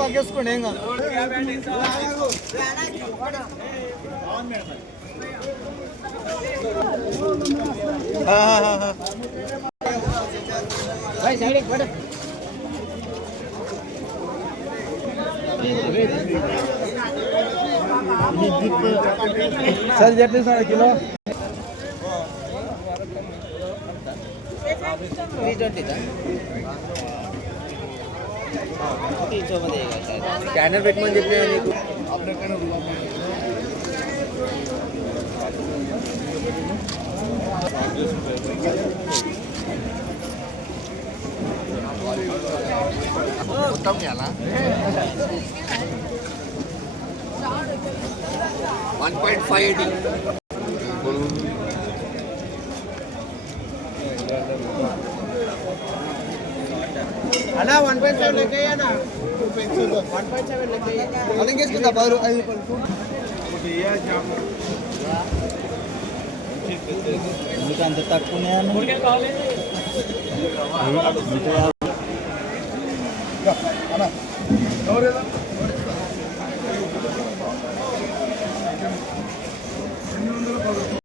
పక్కేసుకోండి ఏం కాదు. सर जेटली साढ़े किलो 320 में देगा शायद स्कैनर पेटमन जितने हैं नीकु उत्तम क्या ना 1.580 అన్నా 1.7 లెక్క అయ్యానా 1.7 లెక్క అలాగే చేసుకుంటా 10 రూపాయలు మీకు అంత తక్కువనే అన్న